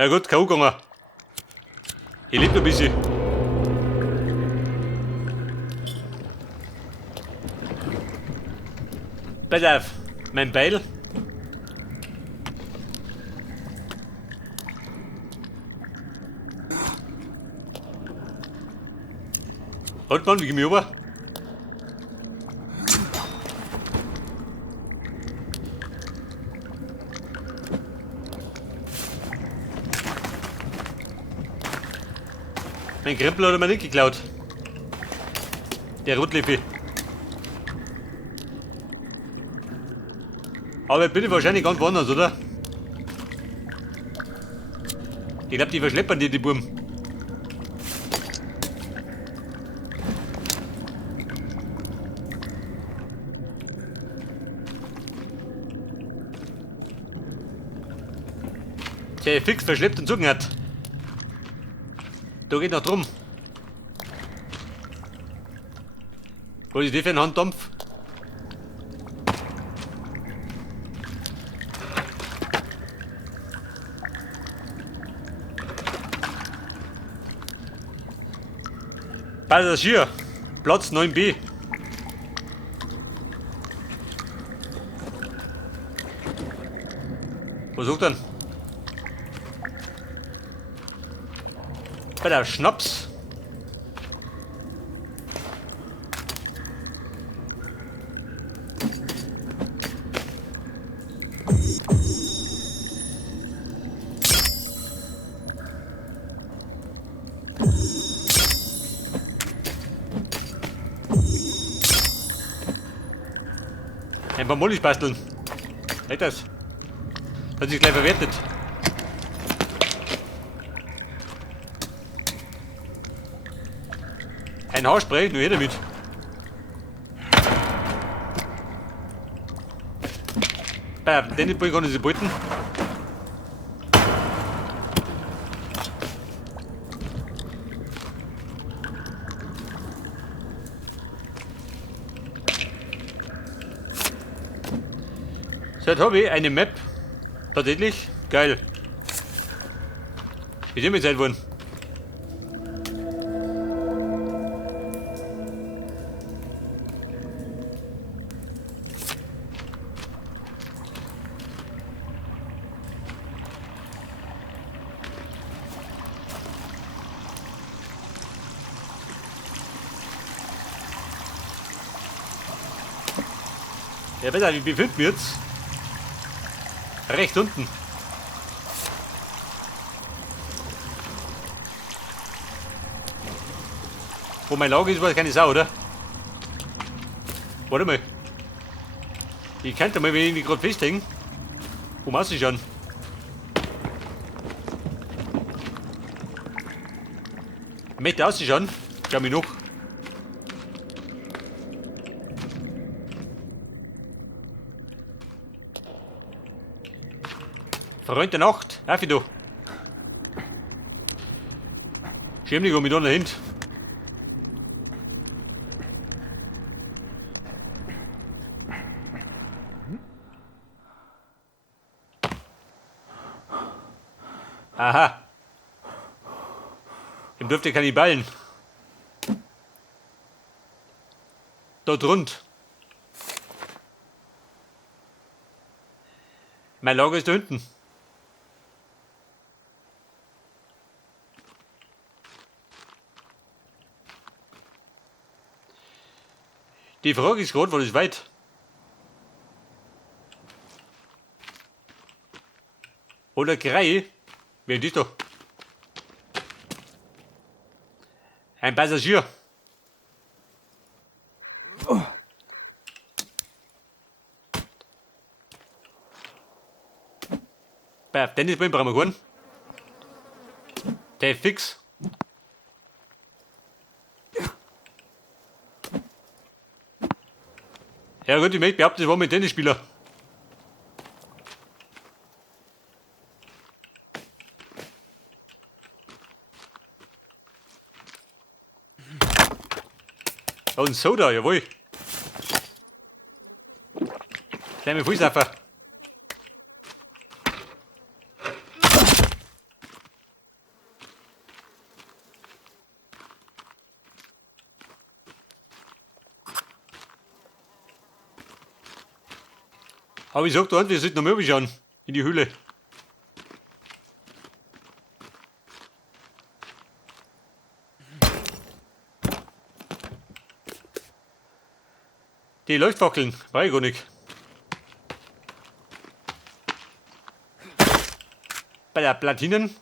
Ja gut, K.O. gegangen. Ich lebe noch ein bisschen. Pass auf, mein Beil. Halt Mann, wie geh ich rüber? Mein Krempel hat er mir nicht geklaut. Der Rotliffi. Aber jetzt bin ich wahrscheinlich ganz woanders, oder? Ich glaub, die verschleppern die Buben. Der fix verschleppt und zugen hat. Da geht noch drum. Was ist das für ein Handdampf? Passagier, Platz 9b. Was sucht er? Bei der Schnaps. Ein paar Mollis basteln. Seht das? Hat sich gleich verwertet. Ein Haarspray, nur her damit. Bei den Tennisball kann ich sie bolten. So, jetzt habe ich eine Map. Tatsächlich. Geil. Ist immer Zeit geworden. Ja, besser, wie befinden wir jetzt? Rechts unten. Wo mein Lager ist, weiß keine Sau, oder? Warte mal. Ich könnte mal, wenn ich mich gerade festhängen. Wo machst du schon? Ich möchte ausschauen. Schau mich noch. Freund der Nacht, auf da. Schirm dich mit einer Hand. Aha. Ihm dürfte Kannibalen. Dort rund. Mein Lager ist da hinten. Die Frage ist gerade, wo ist weit? Oder Grei? Wer ist das da? Ein Passagier. Bei Tennisball brauchen wir keinen. Der ist fix. Ja gut, ich möchte behaupten, das war mein Tennisspieler. Oh, ein Soda, jawohl. Kleine Fußaffer. Aber ich sag dir, wir sollten noch mal schauen. In die Höhle. Die Leuchtfackeln, war ich gar nicht. Bei der Platinen.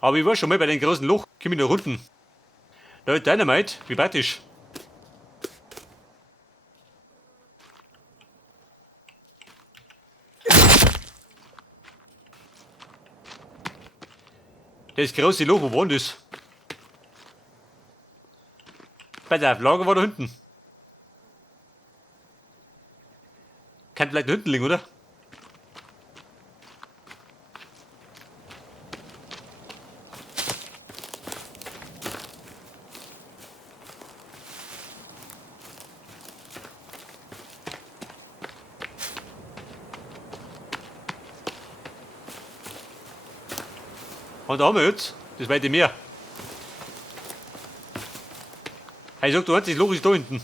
Aber ich war schon mal bei dem großen Loch. Komm ich nach unten. Da ist Dynamite, wie praktisch. Das große Loch, wo war denn das? Bei der Lager war da hinten. Kann vielleicht da hinten liegen, oder? Und da haben wir jetzt das weite Meer. Ich sag, du hast das Loch ist da hinten.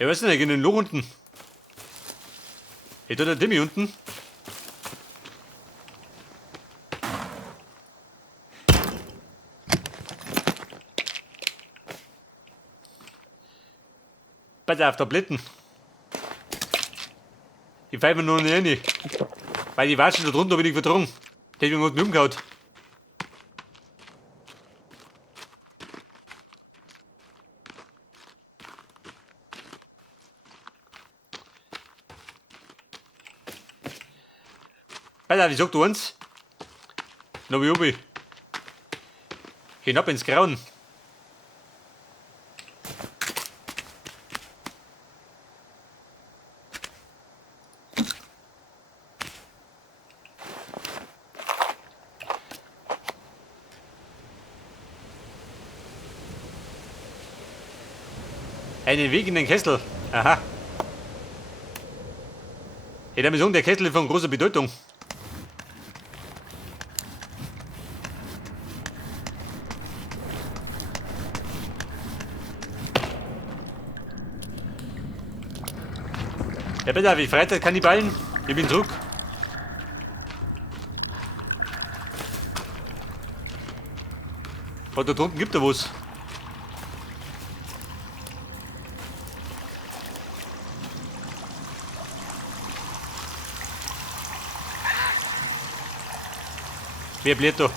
Ja, was ist denn in dem Loch unten? Ist da der Timmy unten? Bitte auf Tabletten. Die pfeifen nur nicht rein. Weil die Wasche da drunter bin ich vertragen. Die hat mich unten umgehauen. Alter, ich sag du eins. Na wie obi. Hinab ins Grauen. Einen Weg in den Kessel. Aha. Ich habe mir sagen, der Kessel ist von großer Bedeutung. Ja bitte, wie Freitag Kannibalen. Ich bin zurück. Und da drunten gibt er was. Wer bleibt da?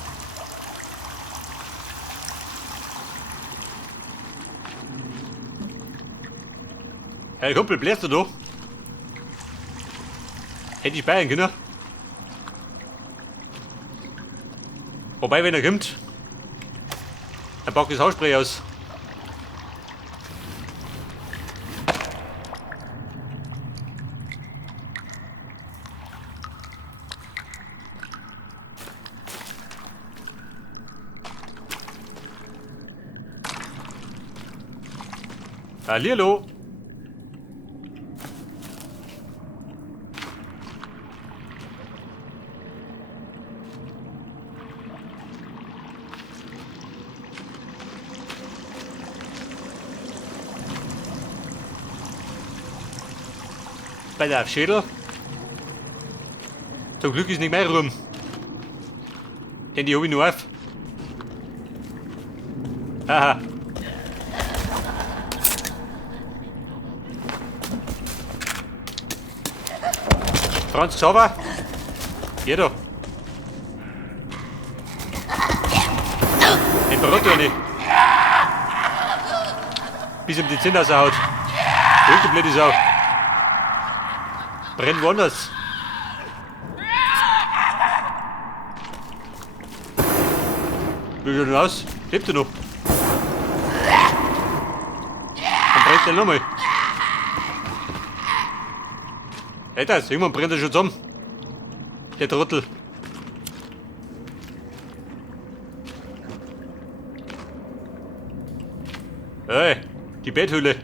Herr Kumpel, bläst du da? Hätte ich bayern können. Wobei, wenn er kommt, dann packt das Haarspray aus. Hallihallo. Bei der Schädel. Zum Glück ist nicht mehr rum. Denn die hab ich nur auf. Aha. Franz Xaver. Hier da. Den Brot nicht. Bis ihm die Zähne raushaut. Du blöde Sau. Brenn woanders. Wie schaut denn aus? Lebt er noch? Dann brennt er nochmal. Hey, das, irgendwann brennt er schon zusammen. Der Trottel. Hey, die Betthülle.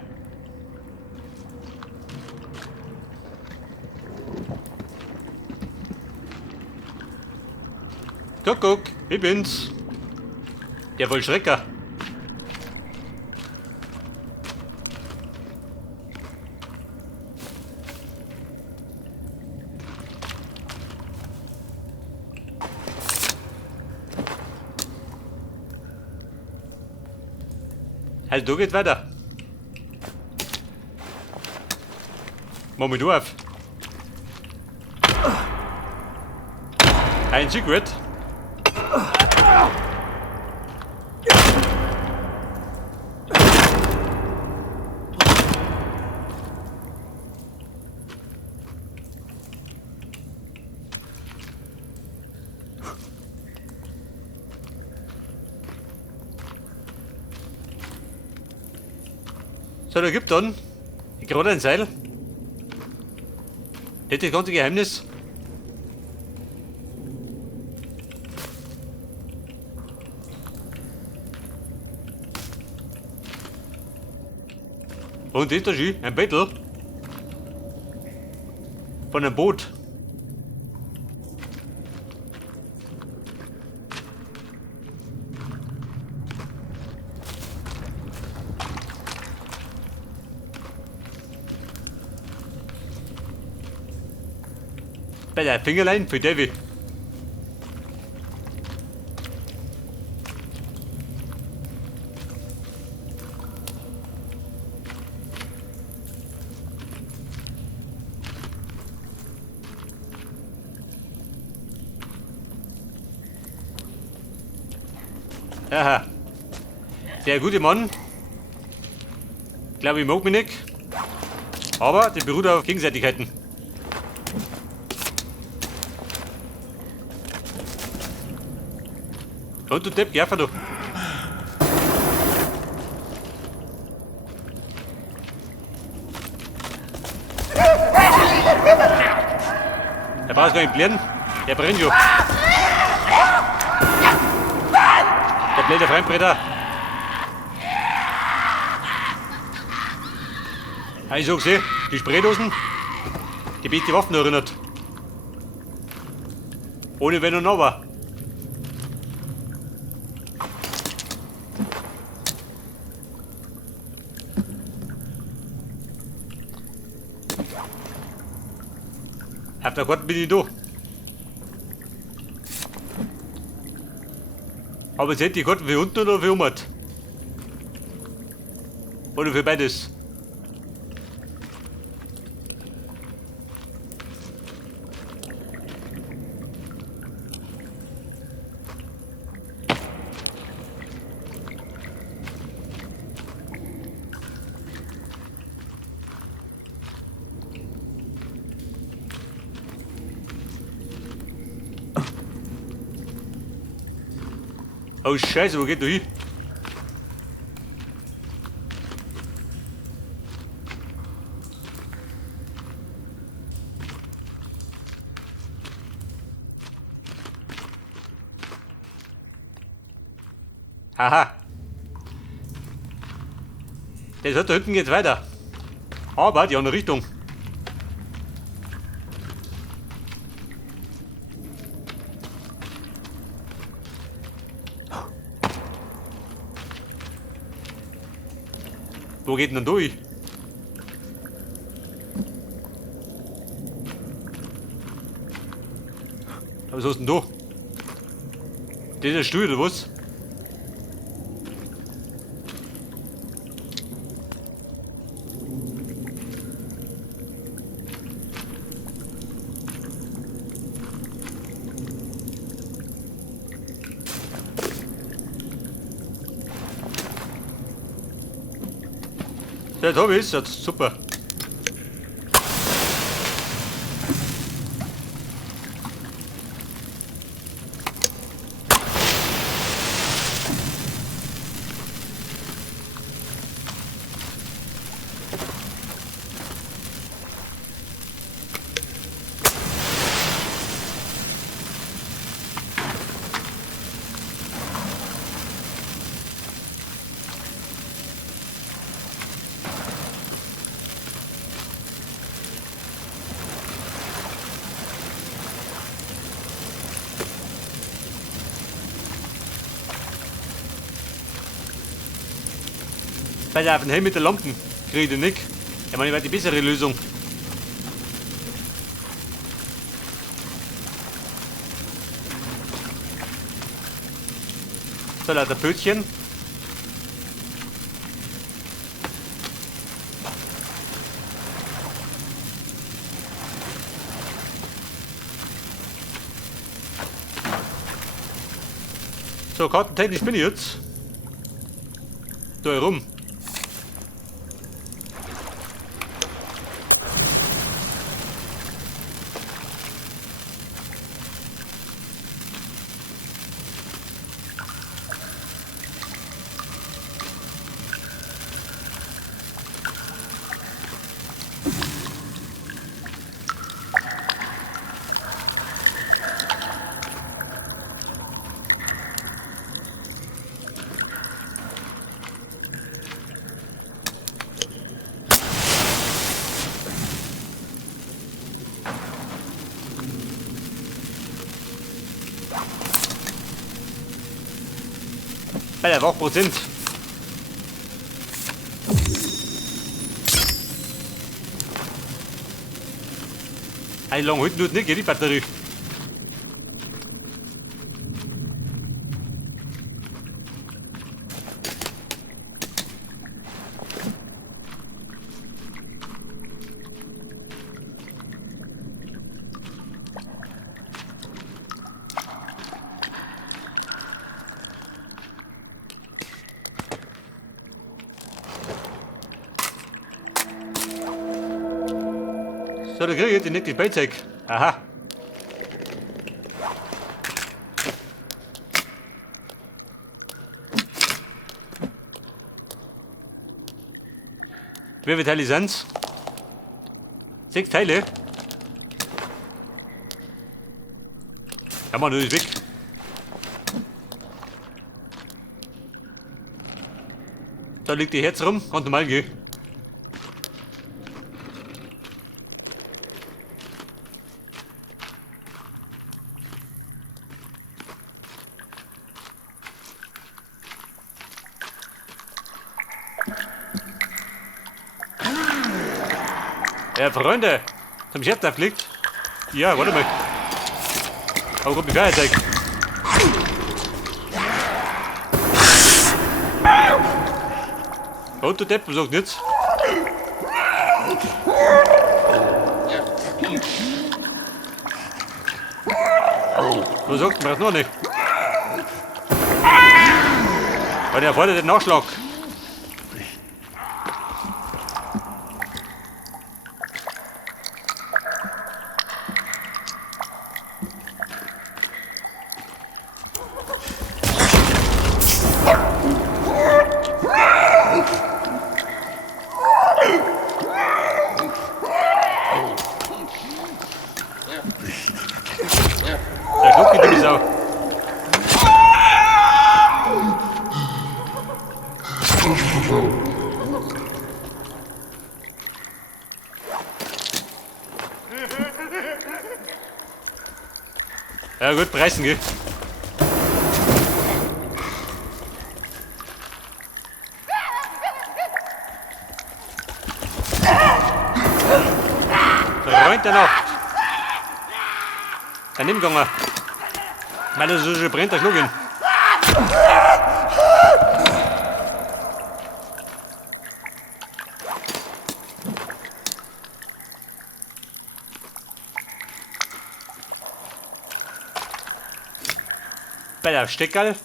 Guck, ich bin's. Der Vollstrecker. Also, du geht's weiter. Mach mich du auf. Ein Secret. So, da gibt dann gerade ein Seil. Das ist das ganze Geheimnis. Und das ist da schon ein Bettel von einem Boot. Bei der Fingerlein für Davy. Aha. Der gute Mann. Glaube ich mag mich nicht. Aber das beruht auf Gegenseitigkeiten. Und du Depp, geh einfach noch. Der braucht gar nicht blenden. Der brennt ja. Der blöde Fremdbretter. Ich sag's eh, die Spraydosen, die beste Waffen erinnert. Ohne Wenn und Aber. Auf der Karte bin ich da. Aber jetzt hätte die Karte für unten oder für oben? Oder für beides? Oh Scheiße, wo geht du hin? Aha. Das hat da hinten geht's weiter. Aber die andere Richtung. Wo geht denn durch? Was hast du denn da? Das ist ein Stuhl oder was? Ja, jetzt hab ich's, jetzt super. Pass auf, den Helm mit der Lampen kriege ich den nicht. Ich meine, ich war die bessere Lösung. So, lauter Pötchen. So, kartentechnisch bin ich jetzt. Da herum. Bei der Wachprozent. Ein lang heute tut nicht, geht die Batterie. So, da kriege ich jetzt nicht die Beizeug. Aha. Wie viele Teile sind's? 6 Teile. Ja, man, das ist weg. Da liegt die Herz rum, kann normal gehen. Ja, Freunde, zum Chef da fliegt. Ja, warte mal. Oh, kommt die Feuerzeug. Oh, du Depp, sagt nichts. Was sagt man das noch nicht? Und er fordert den Nachschlag. Der Schluck geht die Sau. Ja gut, preisen, gell? Freund der Nacht. Daneben gegangen. Weil er so schön brennt, der Schluck hin. Bei der Steckerl.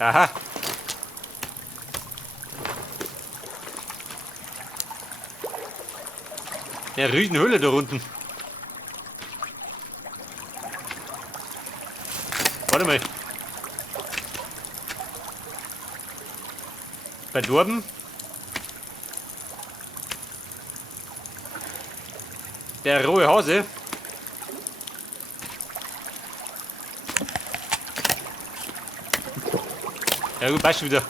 Aha. Eine Riesenhöhle da unten. Warte mal. Verdorben. Der rohe Hase. Ja gut, passt schon wieder.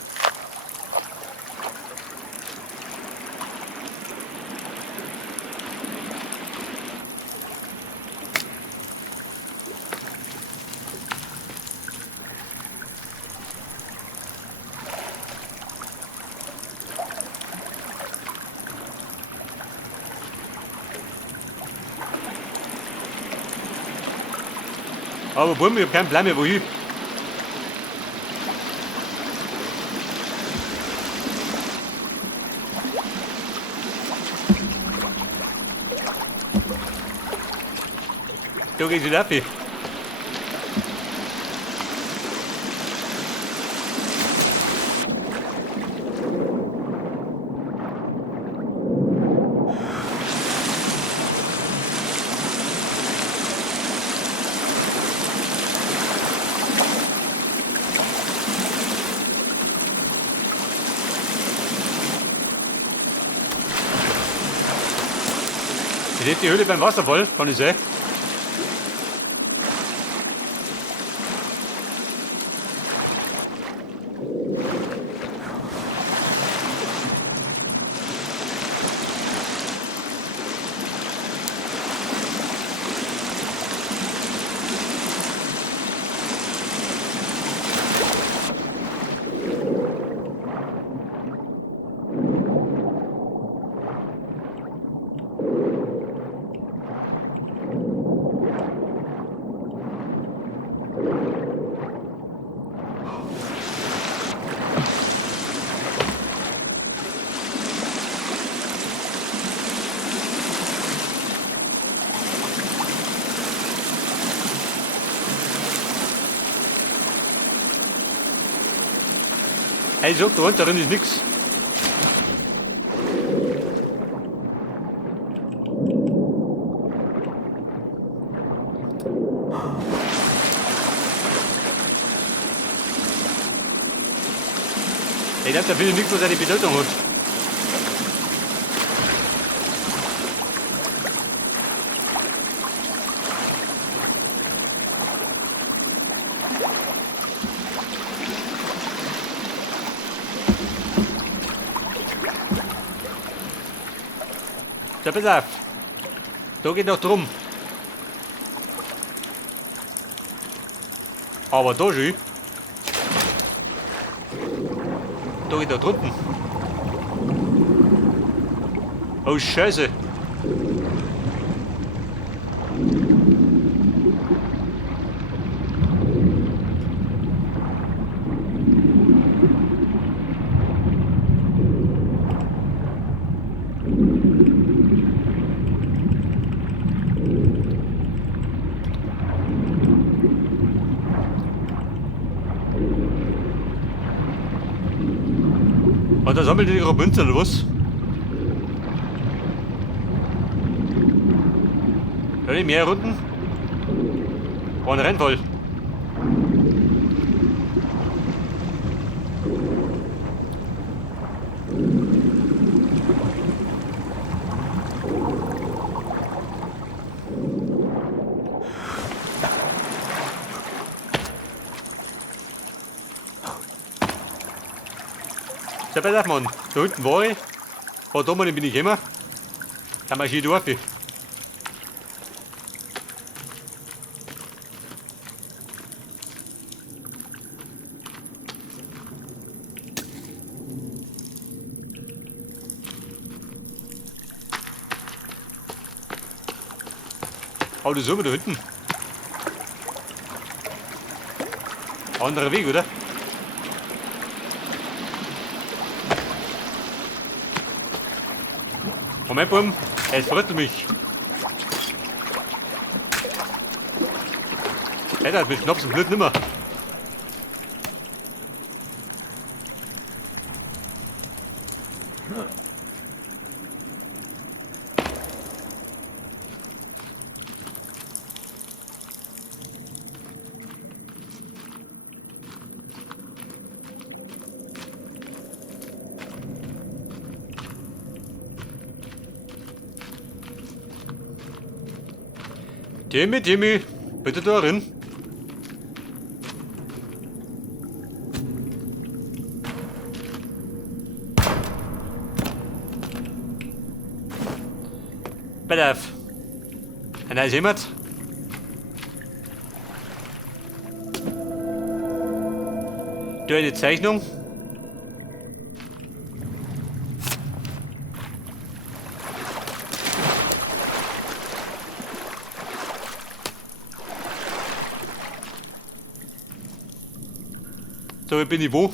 Aber Bumm, ich hab keinen Plan mehr, wohin. Da geht's wieder ab. Ich sehe die Höhle beim Wasserfall, kann ich sehen. Ey, so, da unten drin ist nix. Ey, da finde ich nichts, was seine Bedeutung hat. So, pass auf. Da geht noch drum. Aber da schon. Da geht da drunten. Oh, Scheiße. Und da sammelt ihr ihre Münze oder was? Ja, nicht mehr Runden. War ein Rennfall. So, pass auf, Mann. Da unten war ich. Da bin ich gekommen. Da mach ich durch. Oh, das sind wir da hinten. Anderer Weg, oder? Moment, Bum, es verrüttelt mich. Alter, mit Schnaps und Blut nimmer. Timmy, bitte da rein. Pass auf. Da ist jemand. Du eine Zeichnung. So, bin ich wo?